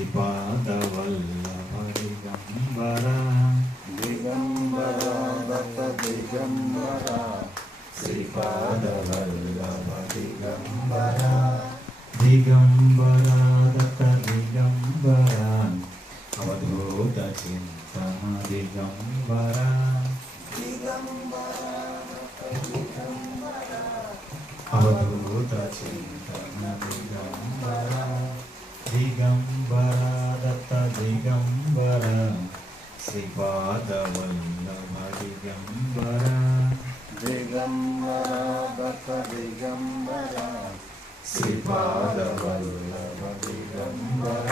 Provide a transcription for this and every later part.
శ్రీపాదవల్లభ దిగంబర దిగంబర దత్త దిగంబర శ్రీపాదవల్లభ దిగంబర దిగంబర దత్త దిగంబర అవధూత చింతన దిగంబర అవధూత చింతన దిగంబర దిగంబర దత్త దిగంబర శ్రీపాదవల్లభ దిగంబర దిగంబర దత్త దిగంబర శ్రీపాదవల్లభ దిగంబర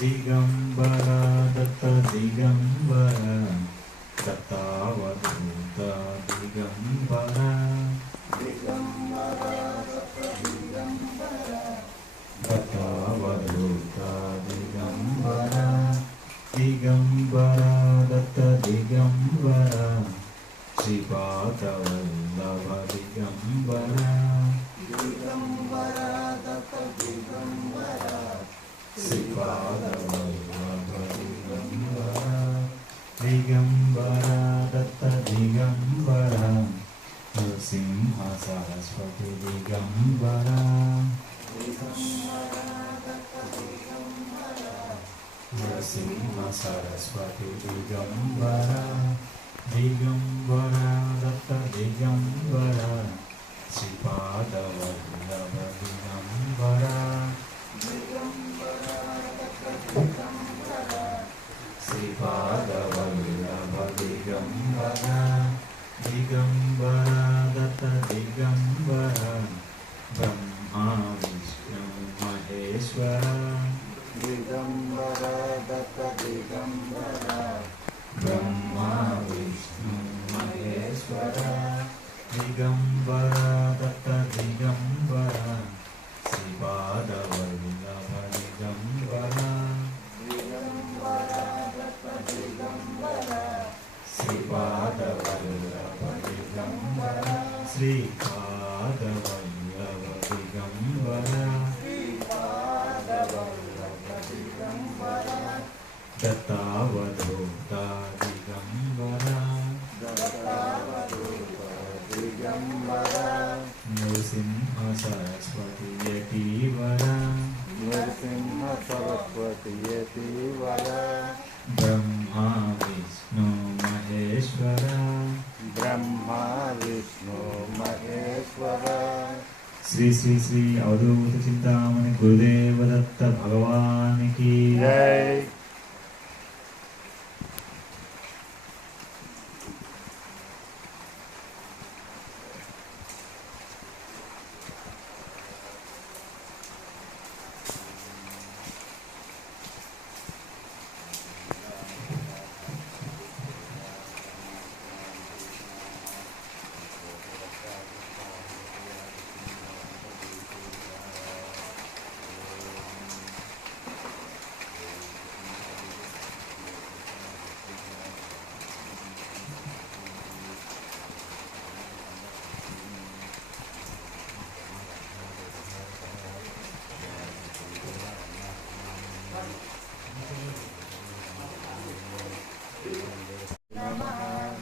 దిగంబర దత్త దిగంబర దత్తావధూత దిగంబర దిగంబర దత్త దిగంబర దత్తావధూత దిగంబర దిగంబర దత్త దిగంబర శ్రీపాదవల్లభ దిగంబర దిగంబర దత్త దిగంబర శ్రీపాదవల్లభ దిగంబర దిగంబర దత్త దిగంబర నృసింహ సరస్వతి దిగంబర నృసింహ సరస్వతి దిగంబర దిగంబర దత్త దిగంబర శ్రీపాదవల్లభ దిగంబర శ్రీపాదవల్లభ దిగంబర దిగంబర దత్త దిగంబర బ్రహ్మా విష్ణు మహేశ్వర దిగంబర దత్త దిగంబర బ్రహ్మా విష్ణు మహేశ్వర దిగంబర దత్త దిగంబర శ్రీపాదవల్లభ దిగంబర శ్రీపాదవల్లభ దిగంబర శ్రీపాదవల్లభ దిగంబర దత్తావధూత దిగంబర దిగంబర నృసింహ సరస్వతి యతీవర నృసింహ సరస్వతి యతీవర బ్రహ్మా విష్ణు మహేశ్వర బ్రహ్మా విష్ణు మహేశ్వర శ్రీ శ్రీ శ్రీ అవధూత చింతామణి గురుదేవ దత్త భగవానికి జై.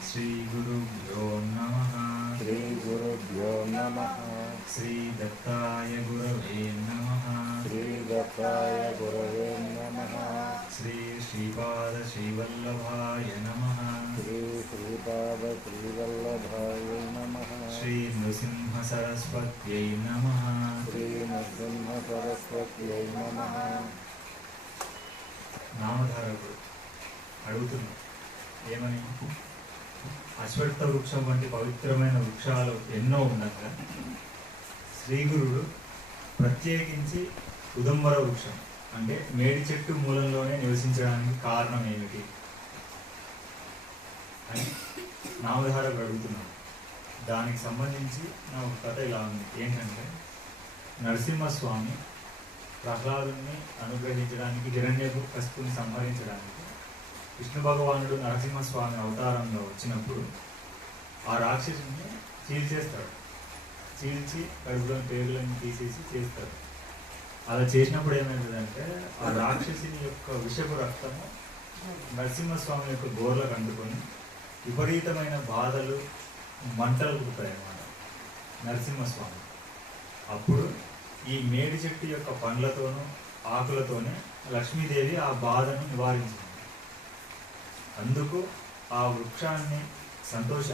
శ్రీ గురుభ్యో నమః శ్రీ గురుభ్యో నమః శ్రీ దత్తాయ గురవే నమః శ్రీ దత్తాయ గురవే నమః శ్రీ శ్రీపాద శ్రీవల్లభాయ నమః శ్రీ శ్రీపాద శ్రీవల్లభాయ నమః శ్రీ నృసింహ సరస్వత్యై నమః శ్రీ నరసింహ సరస్వత్యై నమః. నామధారకుడు అడుగుతున్నాడు ఏమని? అశ్వత్థ వృక్షం వంటి పవిత్రమైన వృక్షాలు ఎన్నో ఉండగా శ్రీగురుడు ప్రత్యేకించి ఉదంబర వృక్షం అంటే మేడి చెట్టు మూలంలోనే నివసించడానికి కారణం ఏమిటి అని నామధారకుడు అడుగుతున్నాడు. దానికి సంబంధించి నా ఒక కథ ఇలా ఉంది. ఏంటంటే నరసింహస్వామి ప్రహ్లాదుని అనుగ్రహించడానికి హిరణ్యకశిపుని సంహరించడానికి విష్ణు భగవానుడు నరసింహస్వామి అవతారంలో వచ్చినప్పుడు ఆ రాక్షసుని చీల్చేస్తాడు. చీల్చి కడుపులోని పేగులన్నీ తీసేసి చేస్తాడు. అలా చేసినప్పుడు ఏమైందంటే ఆ రాక్షసిని యొక్క విషపు రక్తము నరసింహస్వామి యొక్క గోర్లకు అంటుకొని విపరీతమైన బాధలు మంటలు పుడతాయి అన్నమాట నరసింహస్వామి. అప్పుడు ఈ మేడి చెట్టు యొక్క పండ్లతోనూ ఆకులతోనే లక్ష్మీదేవి ఆ బాధను నివారించింది. అందుకు ఆ వృక్షాన్ని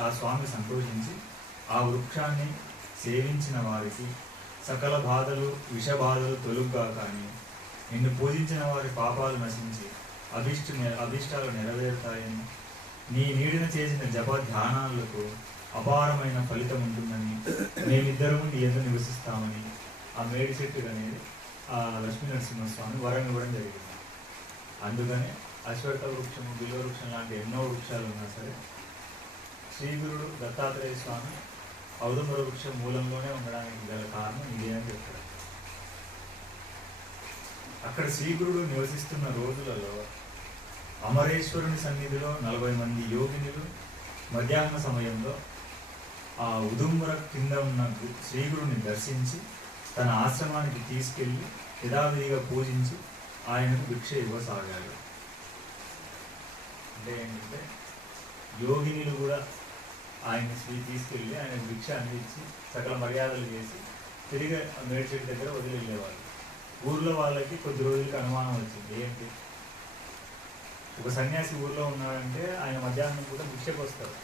ఆ స్వామి సంతోషించి ఆ వృక్షాన్ని సేవించిన వారికి సకల బాధలు విషబాధలు తొలుగ్గా కానీ నిన్ను పూజించిన వారి పాపాలు నశించి అభిష్టాలు నెరవేరుతాయని, నీ నీడిన చేసిన జప ధ్యానాలకు అపారమైన ఫలితం ఉంటుందని, మేమిద్దరము నీ ఎదురు నివసిస్తామని ఆ మేడి చెట్టు అనేది ఆ లక్ష్మీ నరసింహస్వామి వరం ఇవ్వడం జరిగింది. అందుకని అశ్వత్థ వృక్షము, బిల్వ వృక్షం లాంటి ఎన్నో వృక్షాలు ఉన్నా సరే శ్రీగురుడు దత్తాత్రేయ స్వామి ఔదుంబర వృక్షం మూలంలోనే ఉండడానికి గల కారణం ఇదే అని చెప్తారు. అక్కడ శ్రీగురుడు నివసిస్తున్న రోజులలో అమరేశ్వరుని సన్నిధిలో 40 మంది యోగినులు మధ్యాహ్న సమయంలో ఆ ఉదుంబర కింద ఉన్న శ్రీగురుని దర్శించి తన ఆశ్రమానికి తీసుకెళ్లి యథావిధిగా పూజించి ఆయనకు భిక్ష ఇవ్వసాగాడు. అంటే ఏంటంటే యోగినులు కూడా ఆయన తీసుకెళ్ళి ఆయన భిక్ష అందించి సకల మర్యాదలు చేసి తిరిగి మేడి చెట్టు దగ్గర వదిలి వెళ్ళేవాళ్ళు. ఊర్లో వాళ్ళకి కొద్ది రోజులకి అనుమానం వచ్చింది. ఏంటి, ఒక సన్యాసి ఊర్లో ఉన్నాడంటే ఆయన మధ్యాహ్నం కూడా భిక్షకు వస్తారు,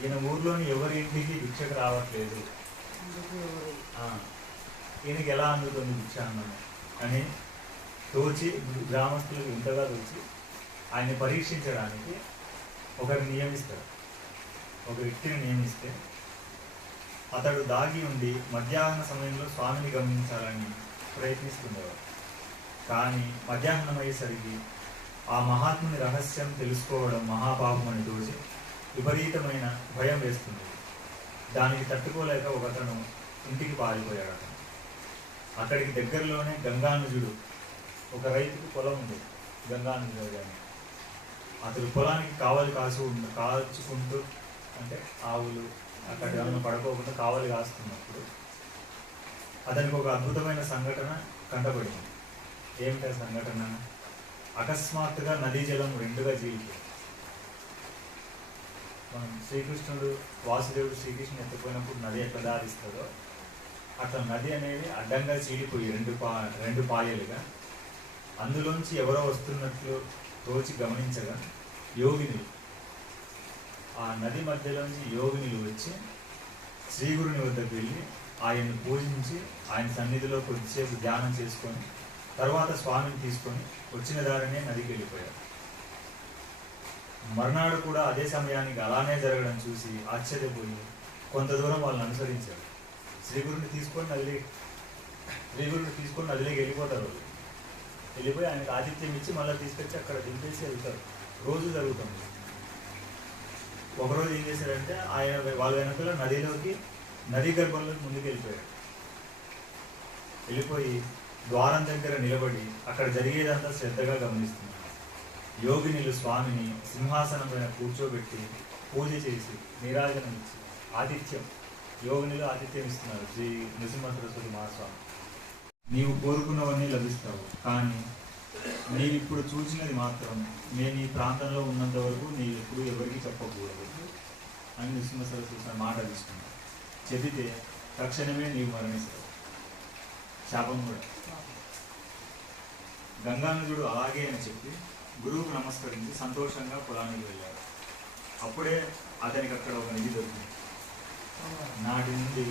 ఈయన ఊర్లోని ఎవరి ఇంటికి భిక్షకు రావట్లేదు, ఈయనకి ఎలా అందుతుంది భిక్ష అన్నాను అని తోచి గ్రామస్తులకు ఇంతగా తోచి ఆయన పరీక్షించడానికి ఒకరిని నియమిస్తారు. ఒక వ్యక్తిని నియమిస్తే అతడు దాగి ఉండి మధ్యాహ్న సమయంలో స్వామిని గమనించాలని ప్రయత్నిస్తుండేవాడు. కానీ మధ్యాహ్నం అయ్యేసరికి ఆ మహాత్ముని రహస్యం తెలుసుకోవడం మహాపాపం అని తోచి విపరీతమైన భయం వేస్తుంది. దానికి తట్టుకోలేక ఒకతను ఇంటికి పారిపోయాడు. అక్కడికి దగ్గరలోనే గంగానుజుడు, ఒక రైతుకు పొలం ఉంది గంగానుజుడు అని, అతడు పొలానికి కాల్చుకుంటూ అంటే ఆవులు అక్కడ ఏమైనా పడుకోకుండా కావలి కాస్తున్నప్పుడు అతనికి ఒక అద్భుతమైన సంఘటన కంటపడింది. ఏమిటా సంఘటన? అకస్మాత్తుగా నదీ జలం రెండుగా చీలిపోయింది. మనం శ్రీకృష్ణుడు వాసుదేవుడు శ్రీకృష్ణుడు ఎత్తిపోయినప్పుడు నది ఎట్లా దారిస్తుందో అట్లా నది అనేది అడ్డంగా చీలిపోయి రెండు పాయలుగా అందులోంచి ఎవరో వస్తున్నట్లు తోచి గమనించగా యోగినులు, ఆ నది మధ్యలోంచి యోగినులు వచ్చి శ్రీగురుని వద్దకు వెళ్ళి ఆయన్ని పూజించి ఆయన సన్నిధిలో కొద్దిసేపు ధ్యానం చేసుకొని తర్వాత స్వామిని తీసుకొని వచ్చిన దారినే నదికి వెళ్ళిపోయారు. మర్నాడు కూడా అదే సమయానికి అలానే జరగడం చూసి ఆశ్చర్యపోయి కొంత దూరం వాళ్ళని అనుసరించారు. శ్రీగురుని తీసుకొని నదిలోకి వెళ్ళిపోతారు. వెళ్ళిపోయి ఆయనకు ఆతిథ్యం ఇచ్చి మళ్ళీ తీసుకొచ్చి అక్కడ దింపేసి వెళ్తారు. రోజు జరుగుతుంది. ఒకరోజు ఏం చేశారంటే ఆయన వాళ్ళ వెనకలో నదీ గర్భంలోకి ముందుకు వెళ్ళిపోయి ద్వారం దగ్గర నిలబడి అక్కడ జరిగేదంతా శ్రద్ధగా గమనిస్తున్నారు. యోగినులు స్వామిని సింహాసనం పైన కూర్చోబెట్టి పూజ చేసి నీరాజనం ఇచ్చి యోగినులు ఆతిథ్యం ఇస్తున్నారు. శ్రీ నృసింహ సరస్వతి మహాస్వామి, నీవు కోరుకున్నవన్నీ లభిస్తావు, కానీ నీవు ఇప్పుడు చూసినది మాత్రం నేను ఈ ప్రాంతంలో ఉన్నంత వరకు నీవు ఎప్పుడు ఎవరికి చెప్పకూడదు అని నృసింహ సరస్వతి మాట తీసుకున్నావు. చెబితే తక్షణమే నీవు మరణిస్తావు. శాపం కూడా. గంగానుజుడు అలాగే అని చెప్పి గురువుకు నమస్కరించి సంతోషంగా పొలానికి వెళ్ళాడు. అప్పుడే అతనికి అక్కడ ఒక నిధి దొరికింది. నాటి నుండి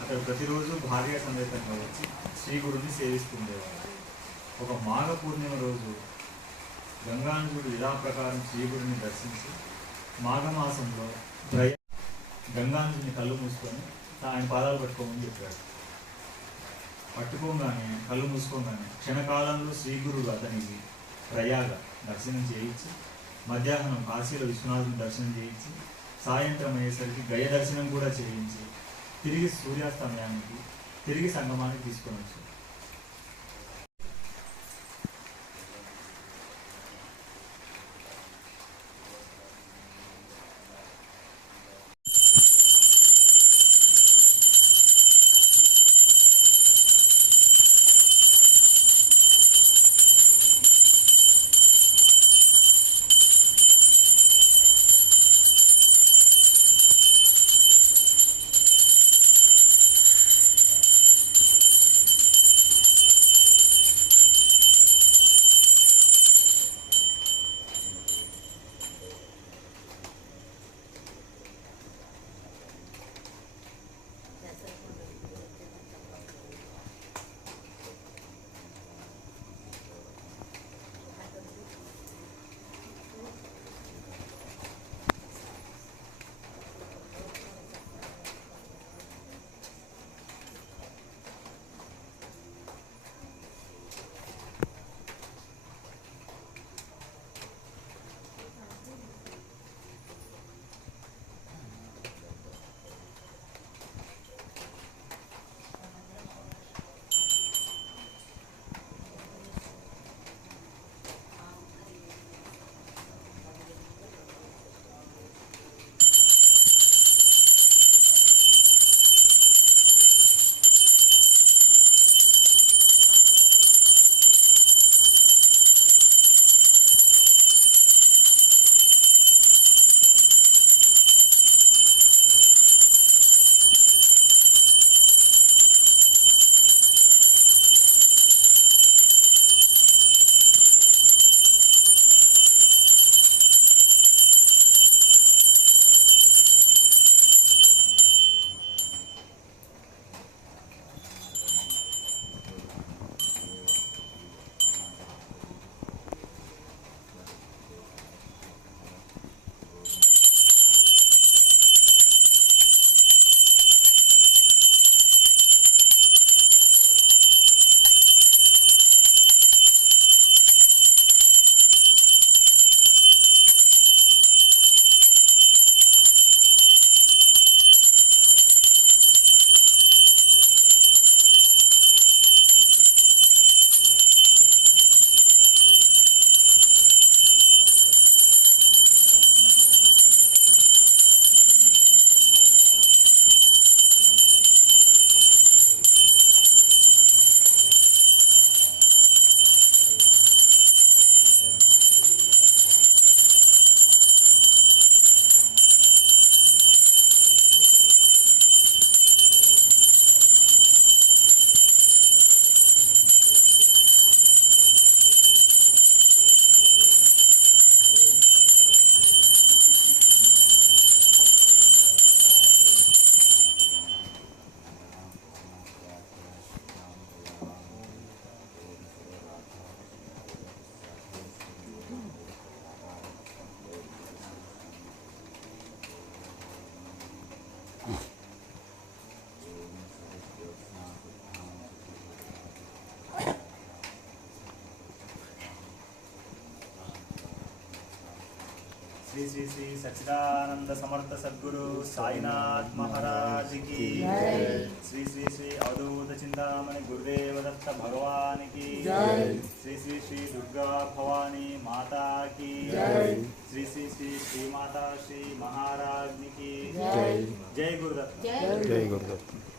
అతడు ప్రతిరోజు భార్య సమేతంగా వచ్చి శ్రీగురుని సేవిస్తుండేవాడు. ఒక మాఘ పూర్ణిమ రోజు గంగానుజుడు యథాప్రకారం శ్రీగురుని దర్శించి మాఘమాసంలో గంగానుజుని కళ్ళు మూసుకొని ఆయన పాదాలు పట్టుకోమని చెప్పాడు. కళ్ళు మూసుకోగానే క్షణకాలంలో శ్రీగురుడు అతనికి ప్రయాగ దర్శనం చేయించి, మధ్యాహ్నం కాశీలో విశ్వనాథుని దర్శనం చేయించి, సాయంత్రం అయ్యేసరికి గయ దర్శనం కూడా చేయించి తిరిగి సూర్యాస్తమయానికి తిరిగి సంగమానికి తీసుకొని వచ్చాడు. श्री श्री श्री सच्चिदानंद समर्थ सद्गुरु साईनाथ महाराज की श्री श्री श्री अवधूत चिंतामणि गुरुदेव दत्त भगवान की श्री श्री श्री दुर्गा भवानी माता की श्री श्री श्री श्री माता श्री महाराज की जय गुरुदत्त। जय गुरुदत्त।